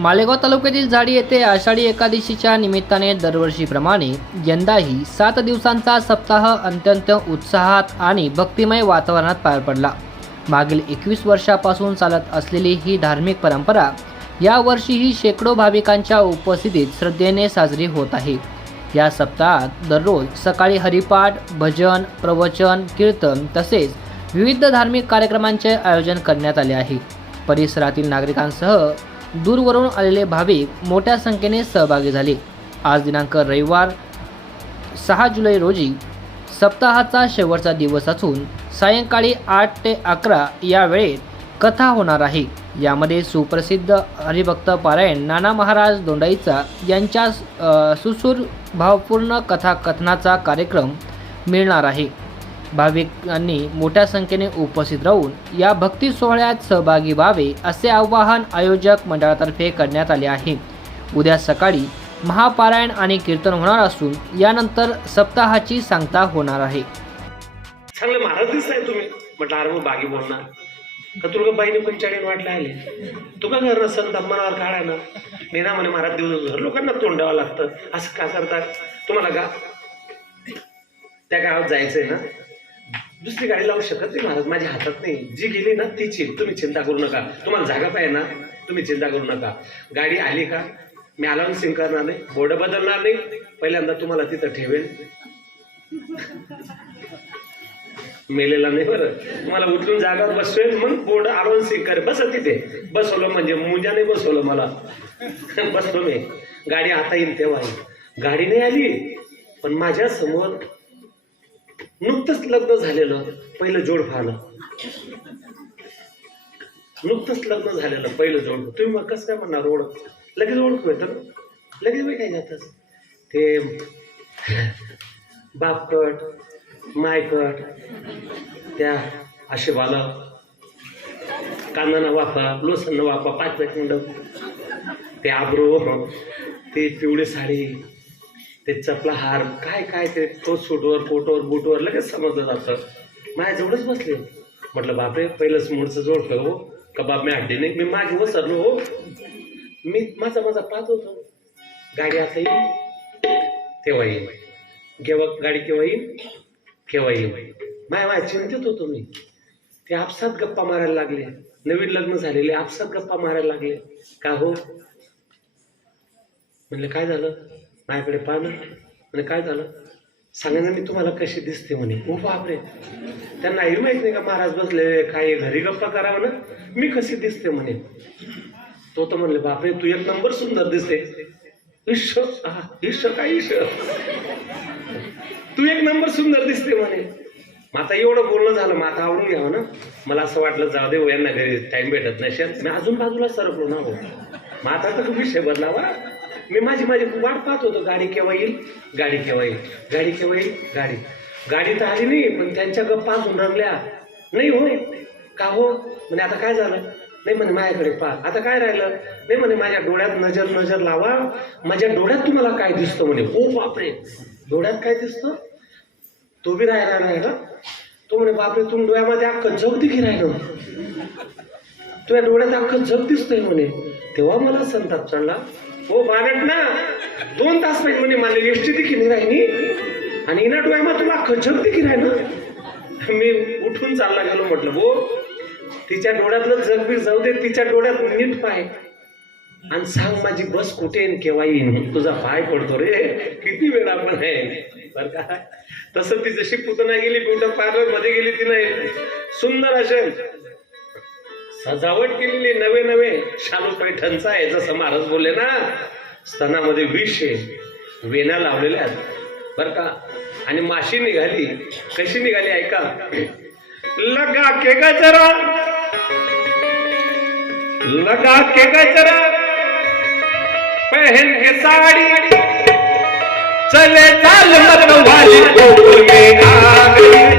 मालेगाव तालुक्यातील झाडी येथे आषाढी एकादशीच्या निमित्ताने दरवर्षीप्रमाणे यंदाही सात दिवसांचा सप्ताह अत्यंत उत्साहात आणि भक्तिमय वातावरणात पार पडला. मागील एकवीस वर्षापासून चालत असलेली ही धार्मिक परंपरा यावर्षीही शेकडो भाविकांच्या उपस्थितीत श्रद्धेने साजरी होत आहे. या सप्ताहात दररोज सकाळी हरिपाठ भजन प्रवचन कीर्तन तसेच विविध धार्मिक कार्यक्रमांचे आयोजन करण्यात आले आहे. परिसरातील नागरिकांसह दूरवरून आलेले भाविक मोठ्या संख्येने सहभागी झाले. आज दिनांक रविवार सहा जुलै रोजी सप्ताहाचा शेवटचा दिवस असून सायंकाळी आठ ते अकरा या वेळेत कथा होणार आहे. यामध्ये सुप्रसिद्ध हरिभक्त पारायण नाना महाराज दोंडाईचा यांच्या सुसूर भावपूर्ण कथाकथनाचा कार्यक्रम मिळणार आहे. भाविकांनी मोठ्या संख्येने उपस्थित राहून या भक्ती सोहळ्यात सहभागी व्हावे असे आवाहन आयोजक मंडळातर्फे करण्यात आले आहे. उद्या सकाळी महापारायण आणि कीर्तन होणार असून यानंतर सप्ताहाची सांगता होणार आहे. चांगले महाराज दिसताय तुम्ही. म्हटलं अरे बागी बोलणार. का तुला बाईने पण वाटलं आले तुका घर संत मनावर काढाय ना. मी ना म्हणे महाराज दिवस घर लोकांना तोंड द्यावं लागतं. असं का करतात तुम्हाला का? त्या गावात जायचंय ना? दुसरी गाडी लावू शकत नाही महाराज माझ्या हातात नाही. जी गेली ना तीच येईल तुम्ही चिंता करू नका. तुम्हाला जागा पाहिजे ना तुम्ही चिंता करू नका. गाडी आली का मी अलाउन्सिंग करणार नाही बोर्ड बदलणार नाही. पहिल्यांदा तुम्हाला तिथं ठेवेल. मेलेला नाही बरं. तुम्हाला उठून जागावर बसवेल मग बोर्ड अलाउन्सिंग कर बस तिथे. बसवलं म्हणजे मुंजा नाही बसवलं मला. बसलो मी. गाडी आता येईल तेव्हा. गाडी नाही आली. पण माझ्यासमोर नुकतंच लग्न झालेलं पहिलं जोड पाहणं नुकतंच लग्न झालेलं पहिलं जोड. तुम्ही मग कसं काय म्हणणार ओळख? लगेच ओळख तर लगेच मी काय जातच. ते बापकट मायकट त्या आशेबाला कांदाना वापा लोसन वापा पाच पाच मिनिटं ते आब्रो ते पिवळी साडी ते चपला हार काय काय ते तो सूटवर पोटवर बूटवर लगेच समजलं जातं. माझ्याजवळच बसले. म्हटलं बापरे पहिलंच मूळचं जोड ठेव हो. का बाप मी हड्डी नाही मी मागे वसरलो हो. मी माझा माझा पाहत होतो. गाडी आता येईल. तेव्हा येईल? केव्हा गाडी केव्हा येईल? केव्हा येईल? माय माय चिंतित होतो मी. ते आपसात गप्पा मारायला लागले. नवीन लग्न झालेले आपसात गप्पा मारायला लागले. का हो? म्हणलं काय झालं? माझ्याकडे पाह ना म्हणे काय झालं? सांगा मी तुम्हाला कशी दिसते म्हणे. हो बापरे. त्यांना हे माहीत नाही का महाराज बसले काय घरी गप्पा करावं ना? मी कशी दिसते म्हणे. तो तर म्हणले बापरे तू एक नंबर सुंदर दिसते. ईश हा, ईश काय ईश तू एक नंबर सुंदर दिसते म्हणे. मग आता एवढं बोलणं झालं मग आता आवडून घ्यावं ना? मला असं वाटलं जाऊ दे हो, यांना घरी टाइम भेटत नाही. शेत मी अजून बाजूला सरकलो ना हो. मग आता तर विषय बदलावा. मी माझी माझी वाट पाहत होतो गाडी केव्हा येईल गाडी केव्हा येईल गाडी केव्हा येईल गाडी. गाडी तर आली नाही पण त्यांच्या गप्पा अजून रंगल्या. नाही हो का हो? म्हणे आता काय झालं? नाही म्हणे माझ्याकडे पहा. आता काय राहिलं? नाही म्हणे माझ्या डोळ्यात नजर नजर लावा. माझ्या डोळ्यात तुम्हाला काय दिसतं म्हणे? हो बापरे! डोळ्यात काय दिसतं? तो बी राहिला राहिला तो म्हणे बापरे तुम डोळ्यामध्ये अख्खं जग दिखी राहिलं तुझ्या डोळ्यात अख्खं जग दिसतंय म्हणे. तेव्हा मला संताप चढला. हो बारट ना दोन तास पाहिजे म्हणे मला एसटी देखील नाही राहिली आणि इना डोळ्यामा तुला खचक देखील देखील राहिलं मी उठून चालला गेलो म्हटलं हो तिच्या डोळ्यातलं जगबी जाऊ दे तिच्या डोळ्यात नीट पाय. आणि सांग माझी बस कुठे येईन केव्हा येईन? तुझा पाय पडतो रे किती वेळ आपण आहे. बर का? तसं ती जशी पुतना गेली ब्युटी पार्लरमध्ये गेली ती नाही. सुंदर असेल. सजावट केलेली नवे नवे. शालू पैठणचा आहे जसं महाराज बोलले ना स्तनामध्ये विष आहे. वेण्या लावलेल्या आहेत. बर का? आणि माशी निघाली. कशी निघाली ऐका. लगा के गजरा लगा के गजरा पहन के साड़ी. चले चाल मत वाली. गोकुल में आ गई